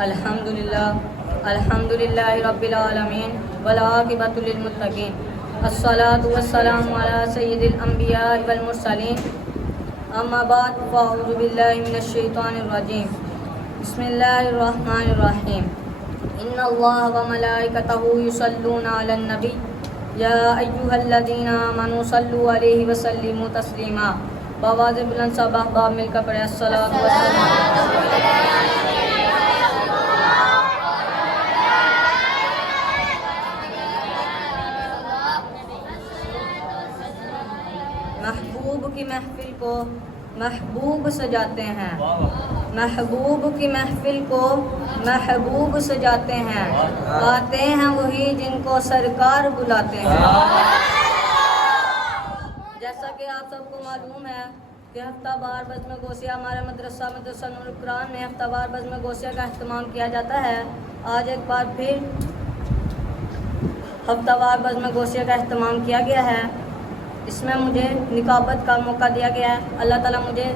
अल्हम्दुलिल्लाहि रब्बिल आलमीन वल आक़िबतु लिल मुत्तक़ीन अस्सलातु वस्सलामु अला सय्यिदिल अंबिया वल मुरसलीन अम्मा बाद फ़अऊज़ु बिल्लाहि मिनश शैतानिर रजीम बिस्मिल्लाहिर रहमानिर रहीम इन्नल्लाहा व मलाइकतहु युसल्लूना अलन नबी या अय्युहल्लज़ीना आमनू सल्लु अलैहि व सल्लिमू तस्लीमा। बावाज़ बुलंद सब अहबाब मिलकर पढ़े अस्सलातु महबूब की महफिल को महबूब सजाते हैं, महबूब की महफिल को महबूब सजाते हैं, आते हैं वही जिनको सरकार बुलाते हैं। जैसा कि आप सबको मालूम है कि हफ्तावार बज़्म गोसिया हमारे मदरसा नूरुल कुरान में हफ्तावार बज़्म गोसिया का अहतमाम किया जाता है। आज एक बार फिर हफ्तावार बज़्म गोसिया का अहतमाम किया गया है। इसमें मुझे निकाबत का मौका दिया गया है। अल्लाह ताला मुझे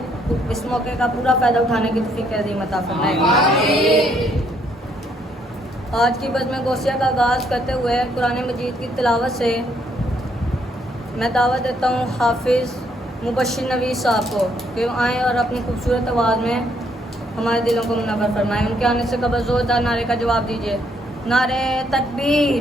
इस मौके का पूरा फ़ायदा उठाने की तौफ़ीक़ अज़ीम अता फरमाए। आज की बज़्म गोसिया का आगाज़ करते हुए कुरान मजीद की तिलावत से मैं दावत देता हूँ हाफिज़ मुबश्शिर नवीस साहब को कि वो आएँ और अपनी खूबसूरत आवाज़ में हमारे दिलों को मुनव्वर फरमाएँ। उनके आने से कबल ज़ोरदार नारे का जवाब दीजिए। नारे तकबीर,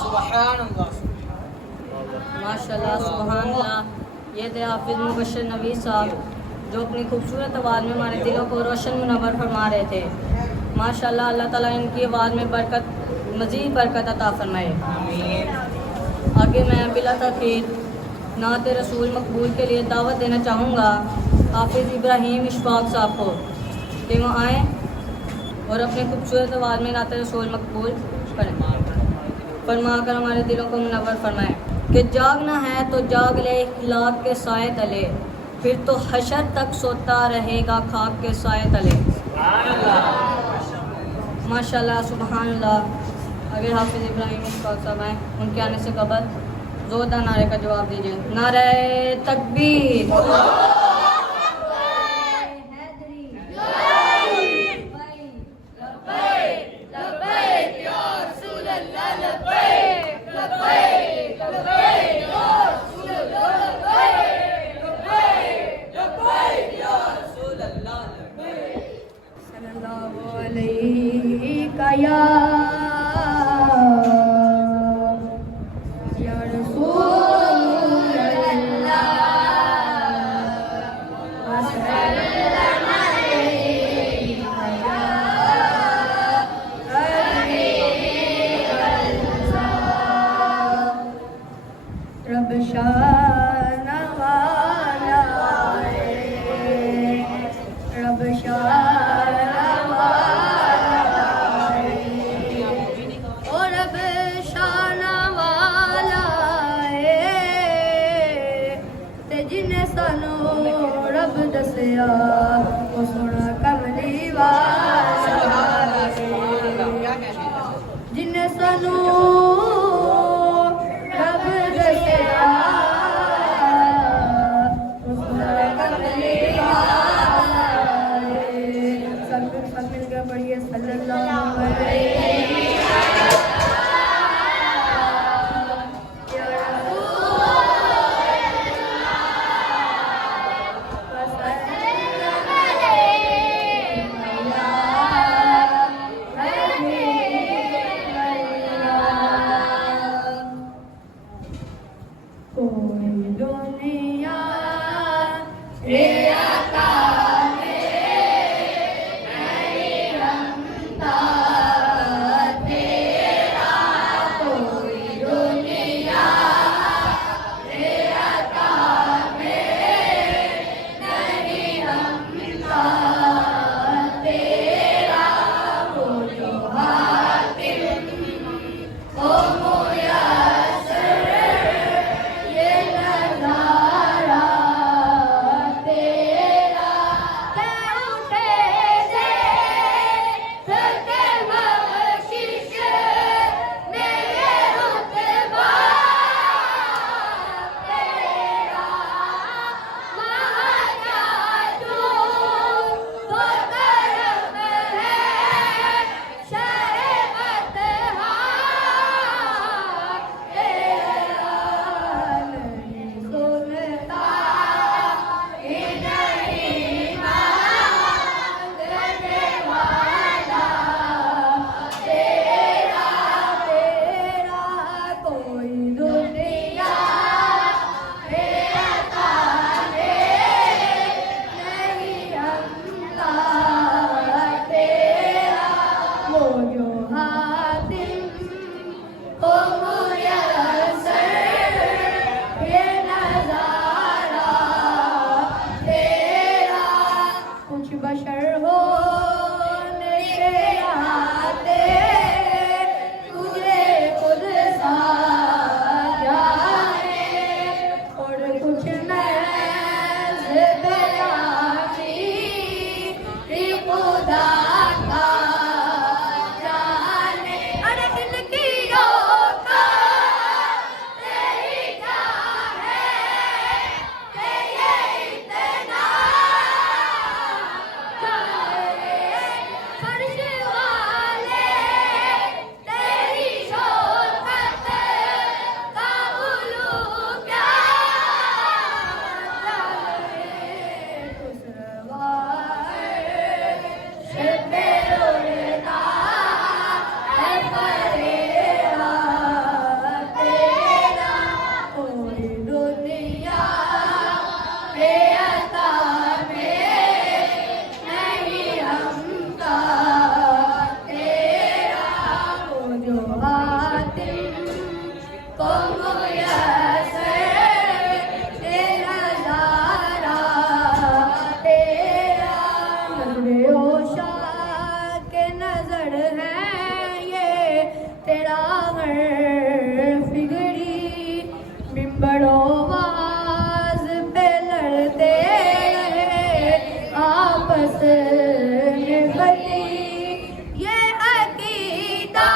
सुभान अल्लाह, माशाल्लाह, सुभान अल्लाह। ये थे हाफिज़ मुबश्शिर नवीस साहब जो अपनी खूबसूरत आवाज़ में हमारे दिलों को रोशन मुनव्वर फरमा रहे थे। माशाल्लाह, अल्लाह ताला इनकी आवाज़ में बरकत, मज़ीद बरकत अता फरमाए। आगे मैं बिला तखीर नात रसूल मकबूल के लिए दावत देना चाहूँगा हाफिज़ इब्राहीम इशफाक साहब को कि वो आएँ और अपने खूबसूरत आवाज़ में नात रसूल मकबूल फरमा कर हमारे दिलों को मुनव्वर फरमाए। कि जागना है तो जाग ले इखलाक के साए तले, फिर तो हशर तक सोता रहेगा खाक के साए तले। माशाल्लाह, सुबहानल्लाह। अगर हाफिज़ इब्राहीम इशफाक साहब आए, उनके आने से कबल जोरदार नारे का जवाब दीजिए। नारे तकबीर, में भरी ये अकीदा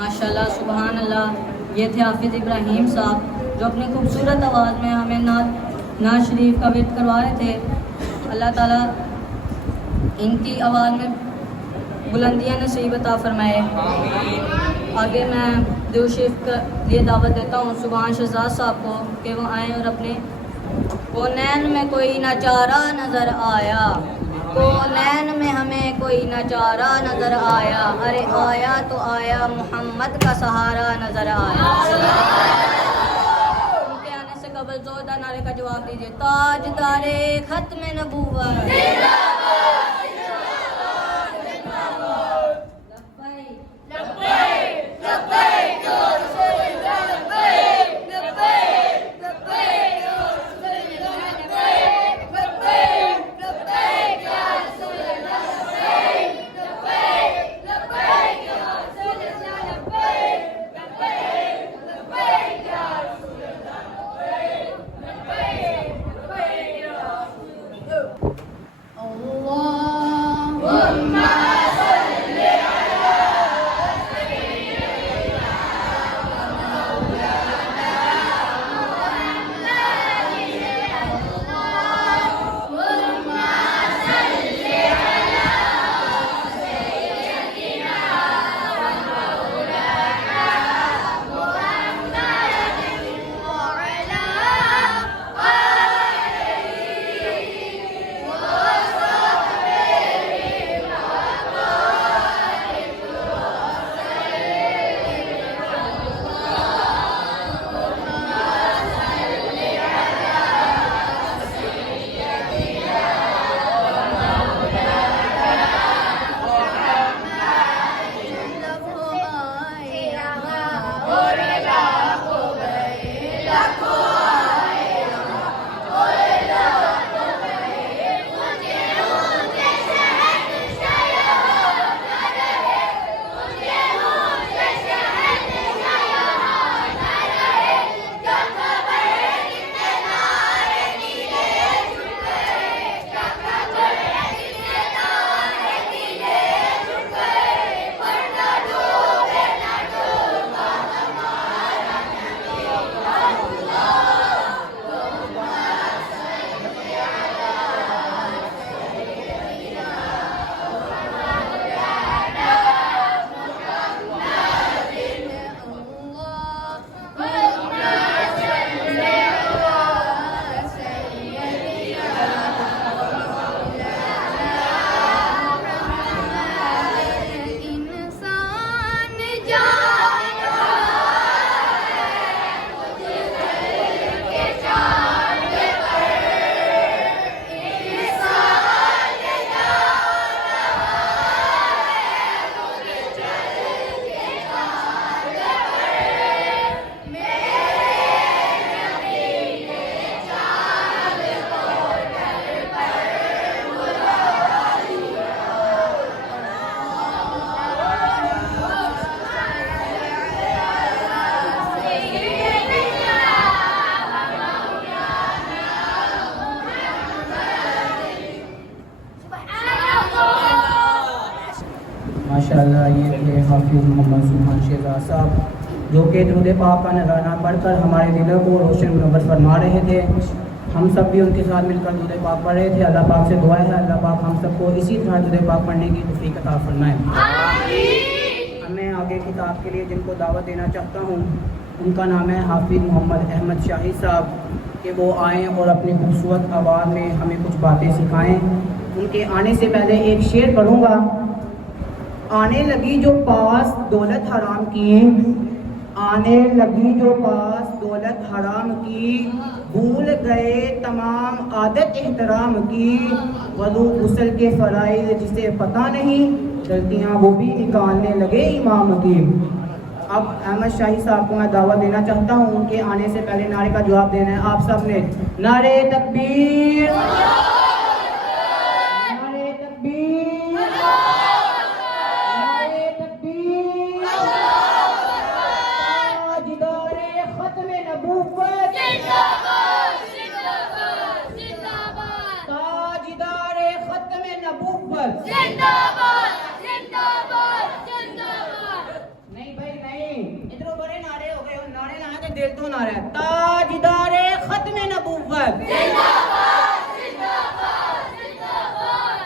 माशाल्लाह सुबहान अल्लाह। ये थे हाफिज़ इब्राहीम साहब जो अपनी खूबसूरत आवाज़ में हमें नात शरीफ का विद करवा रहे थे। अल्लाह ताला इनकी आवाज़ में बुलंदियाँ नसीब अता फरमाए। आगे मैं दुरूद शरीफ के लिए दावत देता हूँ सुभान शहजाद साहब को कि वो आएँ और अपने कौनैन में कोई नचारा नज़र आया, कौनैन में हमें कोई नचारा नज़र आया, अरे आया तो आया मोहम्मद का सहारा नज़र आया। उनके आने से कबल जोरदार नारे का जवाब दीजिए। ताजदारे खत्म नबूवत माशाअल्लाह। ये थे हाफिज़ मोहम्मद सुभान शहजाद साहब जो कि दुरूद पाक का नज़राना पढ़कर हमारे दिलों को रोशन मुनव्वर फरमा रहे थे। हम सब भी उनके साथ मिलकर दुरूद पाक पढ़ रहे थे। अल्लाह पाक से दुआ है अल्लाह पाक हम सबको इसी तरह दुरूद पाक पढ़ने की तौफीक अता फरमाए। मैं आगे किताब के लिए जिनको दावत देना चाहता हूँ उनका नाम है हाफिज़ मोहम्मद अहमद शाही साहब, कि वो आएँ और अपनी खूबसूरत आवाज़ में हमें कुछ बातें सिखाएँ। उनके आने से पहले एक शेर पढ़ूँगा। आने लगी जो पास दौलत हराम की, आने लगी जो पास दौलत हराम की, भूल गए तमाम आदत एहतराम की, वज़ू गुस्ल के फ़राइज़ जिसे पता नहीं, गलतियाँ वो भी निकालने लगे इमाम की। अब अहमद शाही साहब को मैं दावत देना चाहता हूँ। उनके आने से पहले नारे का जवाब देना है आप सब ने। नारे तकबीर, नारे तकबीर, नारे तकबीर। ताजदारे खत्मे नबूवत जिंदाबाद, जिंदाबाद, जिंदाबाद। ताजदारे खत्मे नबूवत जिंदाबाद, जिंदाबाद, जिंदाबाद। नहीं भाई नहीं, इधरों बड़े नारे हो गए, नारे ना के दिल तो नारे। ताजदारे खत्मे नबूवत जिंदाबाद, जिंदाबाद, जिंदाबाद।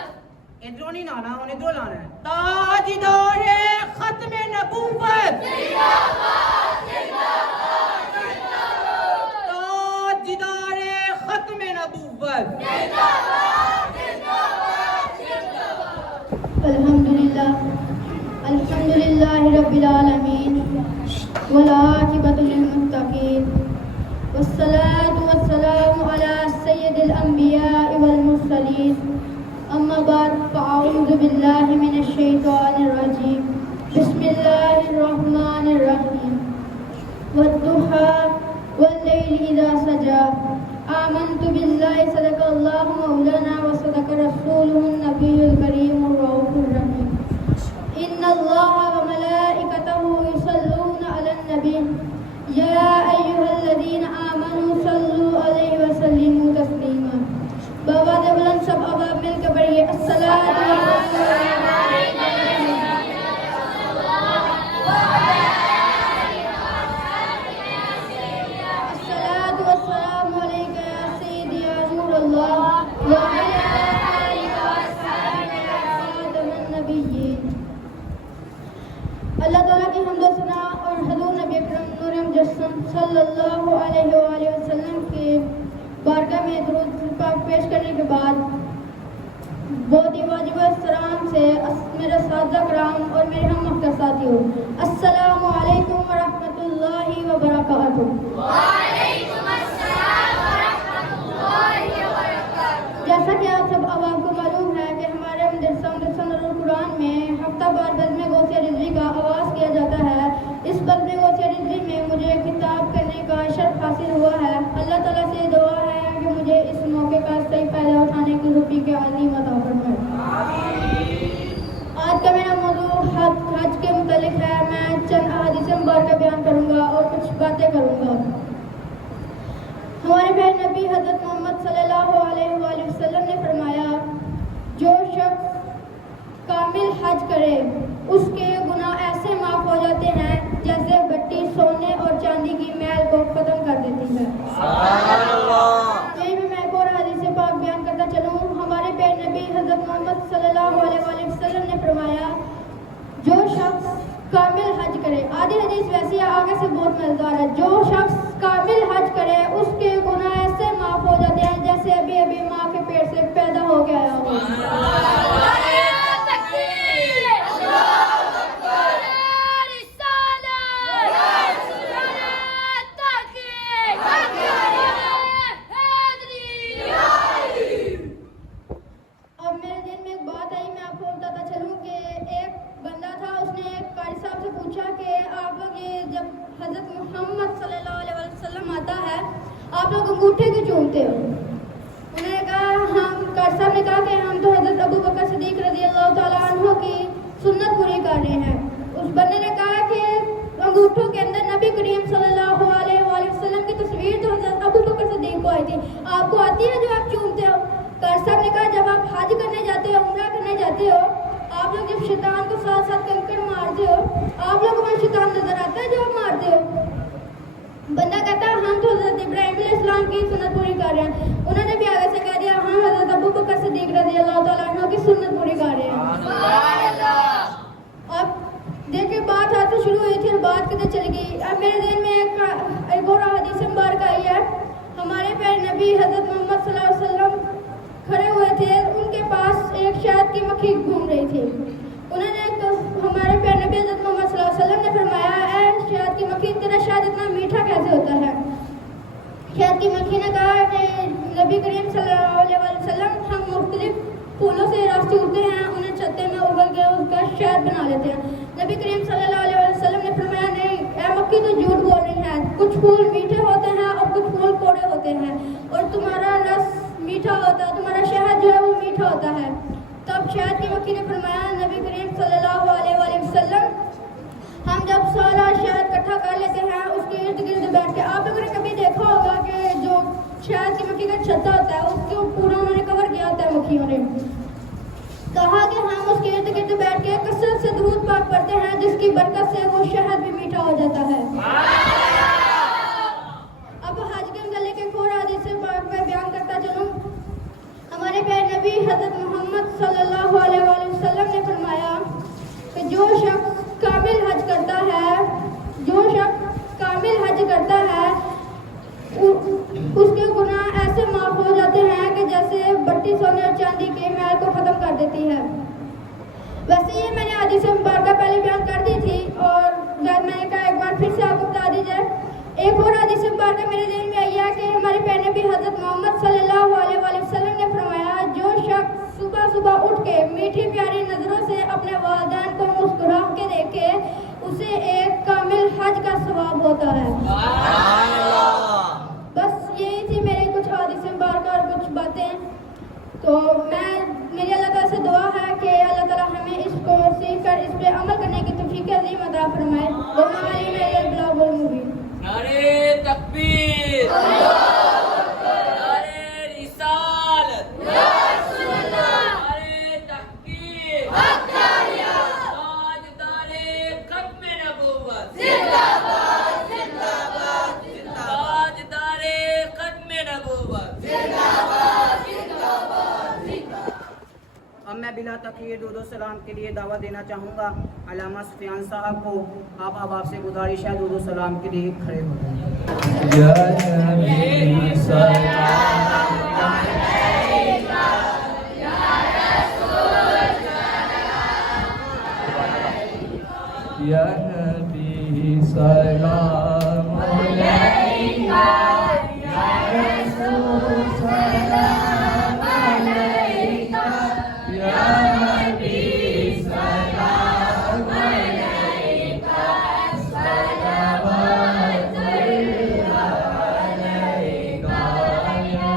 इधरों नहीं लाना, उन्हें इधरों लाना है। ताजदारे खत्मे नबूवत जिंदाबाद, जिंदाबाद, जिंदाबाद। ताजदारे खत्मे नबूवत जिंदाबाद, जिंदाबाद, जिंदाबाद। अल्हम्दुलिल्लाह, अल्हम्दुलिल्लाहि रब्बिल आलमीन, वल आकिबतु लिल मुत्तकीन, वस्सलातु वस्सलामु अला सय्यिदिल अंबिया'i वल मुरसलीन, अम्मा बाद, फ़अऊज़ु बिल्लाहि मिनश शैतानिर रजीम, बिस्मिल्लाहिर रहमानिर रहीम, वद्दुहा वल्लैलि इज़ा सजा, आमनतु बिल्लाहि सदक़ल्लाहु मौलाना व सदक़ रसूलुहुन नबियुल करीमुर रऊफ़ुर रहीम। इन्नल्लाह व मलाइकतहु युसल्लूना अलन नबी, या अय्युहल्लज़ीना आमनू सल्लू अलैहि व सल्लिमू तस्लीमा। बावाज़ बुलंद सब आवाज़ मिलकर पढ़िए अस्सलातु वस्सलामु अलैका या सय्यदी या नूरल्लाह व अला आलिका व अस्हाबिका या खातमन नबिय्यीन। अल्लाह ताला की हम्द व सना और हज़ूर नबी अकरम नूर मुजस्सम सल्लल्लाहु अलैहि वसल्लम के बारगाह में दुरूद पाक पेश करने के बाद बहुत ही वाजिब सलाम से मेरे साथी कराम और मेरे हम मख्तर साथियों, अस्सलामु अलैकुम व रहमतुल्लाहि व बरकातुहू। वालेकुम अस्सलाम व रहमतुल्लाहि व बरकातुहू। जैसा कि आप सब आपको मालूम है कि हमारे मदरसा नूरुल कुरान में हफ्तावार बज़्म गौसिया रिज़वी का आगाज़ किया जाता है। इस बज़्म गौसिया रिज़वी में मुझे खिताब करने का शर्फ हासिल हुआ है। अल्लाह ताला से दुआ है कि मुझे इस मौके का सही फ़ायदा उठाने की तौफ़ीक़ अज़ीम अता फरमाए। आज का मेरा मौज़ू हज के मुतालिक है। मैं चंद अहादीस मुबारक बयान करूँगा और कुछ बातें करूँगा। हमारे भाई नबी हज़रत मोहम्मद सल्लल्लाहु अलैहि वसल्लम ने फरमाया, जो शख्स कामिल हज करे उसके गुनाह ऐसे माफ़ हो जाते हैं जैसे भट्टी सोने और चांदी की मैल को ख़त्म कर देती है। यही मैं एक और हदीस पाक बयान करता चलूँ। हमारे प्यारे नबी हज़रत मोहम्मद सल्लल्लाहु अलैहि वसल्लम ने फरमाया, जो शख्स कामिल हज करे, आधी हदीस वैसी है, आगे से बहुत मज़ेदार है। जो शख्स कामिल हज करे उसके गुनाह ऐसे माफ़ हो जाते हैं जैसे अभी अभी माँ के पेट से पैदा हो गया हो। आप लोग अंगूठे क्यों चूमते हो? उन्होंने कहा, हम साहब ने कहा कि हम तो हज़रत अबू बकर सिद्दीक़ रज़ी अल्लाह ताला अन्हु की सुन्नत पूरी कर रहे हैं। उस बंदे ने कहा कि अंगूठों के अंदर नबी करीम सल्लल्लाहु अलैहि वसल्लम की तस्वीर तो हज़रत अबू बकर सिद्दीक़ को आई थी, आपको आती है जो आप चूमते हो? साहब ने कहा, जब आप हज करने जाते हो, उम्रा करने जाते हो, आप लोग जब शैतान को साथ साथ कंकड़ मारते हो, आप लोगों को शैतान नजर आता है जो आप मारते हो? बंदा कहता है हम तो हज़रत इब्राहीम अलैहिस्सलाम की सुन्नत पूरी कर रहे हैं, उन्होंने भी आगे से कह दिया हम हज़रत अबू बकर सिद्दीक रज़ियल्लाहु ताला अन्हु की सुन्नत पूरी कर रहे हैं। अब देखिए बात हाथ से शुरू हुई थी और बात कितने चली गई। अब मेरे दिल में एक और हदीस मुबारक आई है। हमारे प्यारे नबी हज़रत मोहम्मद सल्लल्लाहु अलैहि वसल्लम खड़े हुए थे, उनके पास एक शहद की मक्खी घूम रही थी। उन्होंने तो हमारे प्यारे नबी हज़रत मोहम्मद सल्लल्लाहु अलैहि वसल्लम ने फरमाया, ऐ शहद की मक्खी तेरा शहद इतना मीठा कैसे होता है? शहद की मक्खी ने कहा कि नबी करीम सल्लल्लाहु अलैहि वसल्लम हम मुख्तलिफ फूलों से रस चूरते हैं, उन्हें छत्ते में उगल के उसका शहद बना लेते हैं। नबी करीम सल्लल्लाहु अलैहि वसल्लम ने फरमाया नहीं, ऐ मक्खी तो झूठ बोल रही है, कुछ फूल मीठे होते हैं और कुछ फूल कौड़े होते हैं और तुम्हारा रस मीठा होता है, तुम्हारा शहद जो है वो मीठा होता है। तब शहद की मक्खी ने फरमाया, नबी करीम सल्लल्लाहु अलैहि वसल्लम हम जब सारा शहद इकट्ठा कर लेते हैं उसके इर्द गिर्द बैठ के, आप लोगों ने कभी देखा होगा कि जो शहद की मक्खी का छत्ता होता है उसको पूरा उन्होंने कवर किया होता है मक्खियों ने। कहा कि हम उसके इर्द गिर्द बैठ के कसरत से दुरूद पाक पढ़ते हैं जिसकी बरकत से वो शहद भी मीठा हो जाता है। अब हज के गले के खोर हदीस से पाक में बयान करता चलूं। हमारे प्यारे नबी हज़रत मोहम्मद सल्लल्लाहु अलैहि वसल्लम ने फरमाया कि जो शख्स कामिल हज करता है उसके गुनाह ऐसे माफ हो जाते हैं कि जैसे बट्टी सोने और चांदी के मैल को खत्म कर देती है। वैसे ये मैंने हदीस मुबारक पहले बयान कर दी थी और मैंने कहा एक बार फिर से आपको बता दी जाए। एक और हदीस मुबारक मेरे दिल में आई है कि हमारे प्यारे नबी हज़रत मोहम्मद सल्लल्लाहु अलैहि वसल्लम ने फरमाया, जो शख्स सुबह सुबह उठ के मीठी प्यारी नजरों से अपने वालिदैन को मुस्कुरा के देखे उसे एक कामिल हज का सवाब होता है। बस यही थी मेरे कुछ हदीस मुबारक और कुछ बातें। तो मेरी अल्लाह ताला से दुआ है कि अल्लाह ताला हमें इसको सीख कर इस पे अमल करने की तौफीक अज़ीम अता फरमाए। नारे तकबीर, नारे रिसालत, नारे तहकीर, ताजदारे खत्म नबूवत, जिंदाबाद जिंदाबाद जिंदाबाद, ताजदारे खत्म नबूवत, जिंदाबाद जिंदाबाद जिंदाबाद। अब मैं बिला तखीर दुरूद और सलाम के लिए दावा देना चाहूँगा अल्लामा सुफियान साहब को। आप आपसे गुजारिश है दुरूद और सलाम के लिए खड़े हो जाएं। या नबी सलाम अलैका या रसूल या नबी सलाम अलैका या रसूल सलाम अलैका या नबी सलाम अलैका सलावत अलैका या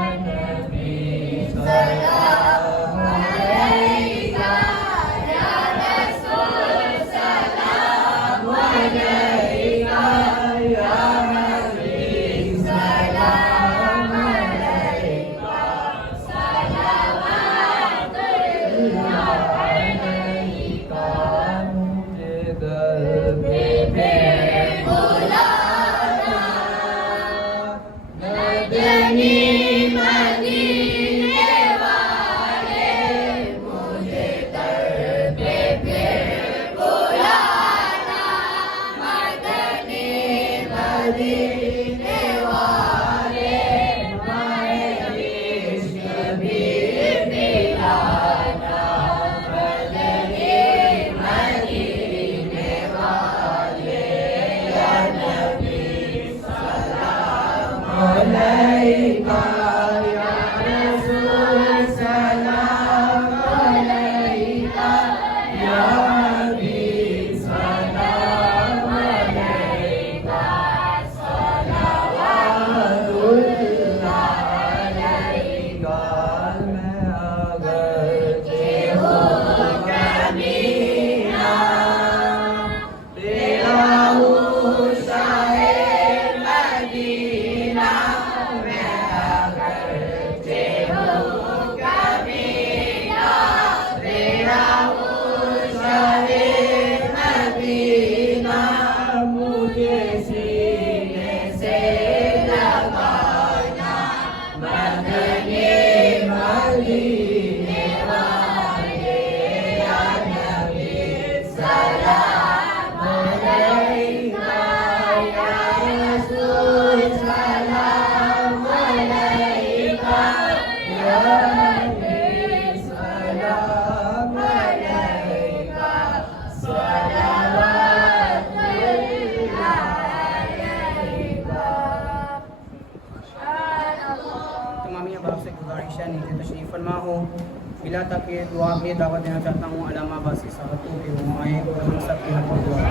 तक ये दुआ की दावत देना चाहता हूँ अल्लामा बासी साहब को कि वो आएँ और हम सब की हक़ दुआ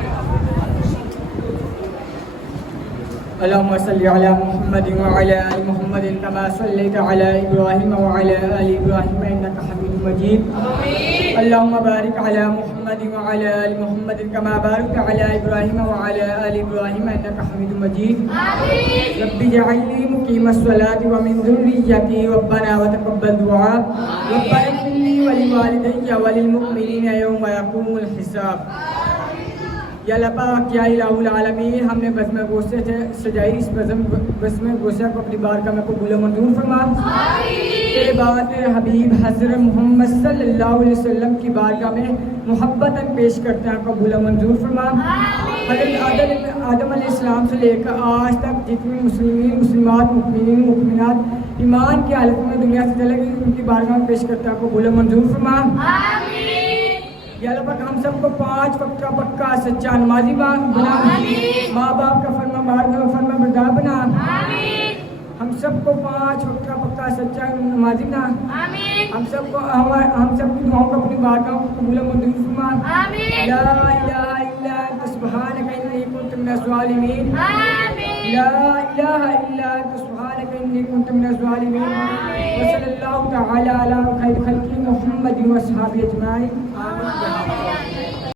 अल्लाहुम्मा सल्लि अला मुहम्मद व अला आलि मुहम्मद कमा सल्लैता अला इब्राहीम व अला आलि इब्राहीम इन्नका हमीदुम मजीद अल्लाहुम्मा बारिक अला मुहम्मद व अला आलि मुहम्मद कमा बारकता अला इब्राहीम व अला आलि इब्राहीम इन्नका हमीदुम मजीद रब्बि जअलनी मुकीमस सलाति व मिन ज़ुर्रिय्यती रब्बना व तक़ब्बल दुआ रब्बना इग़फिरली व लिवालिदैया व लिलमुमिनीना यौमा यक़ूमुल हिसाब। या अल्लाह पाक या इलाहुल आलमीन, हमने बज़्म गोशे से सजाई इस बज़्म गोशे को अपनी बारगाह में कबूल मंजूर फरमा। तेरे बाद तेरे हबीब हज़रत मोहम्मद सल्लल्लाहु अलैहि वसल्लम की बारगाह में मोहब्बतन पेश करते हैं, कबूल मंजूर फरमा। हज़रत आदम अलैहिस्सलाम से लेकर आज तक जितनी मुस्लिमीन मुस्लिमात मुमिनीन मुमिनात ईमान की हालत में दुनिया से चले गए, उनकी बारगाह में पेश करते हैं, कबूल मंजूर फरमा। या अल्लाह पाक हम सबको 5 वक्त का पक्का सच्चा नमाजी बना, माँ बाप का फरमा बरदार बना। हम सबको 5 वक्त का पक्का सच्चा नमाजी बना। हम सबको हम सबकी दुआओं को अपनी बारगाह को कबूल मंजूर फरमा। ला इलाहा इल्ला अंत सुब्हानका इन्नी कुन्तु मिनज़ ज़ालिमीन। ला इलाहा इल्ला अंत सुब्हानका इन्नी कुन्तु मिनज़ ज़ालिमीन। व सल्लल्लाहु तआला अला खैरिल खल्क़ि मुहम्मद व अस्हाबिही अजमाइन। आमीन।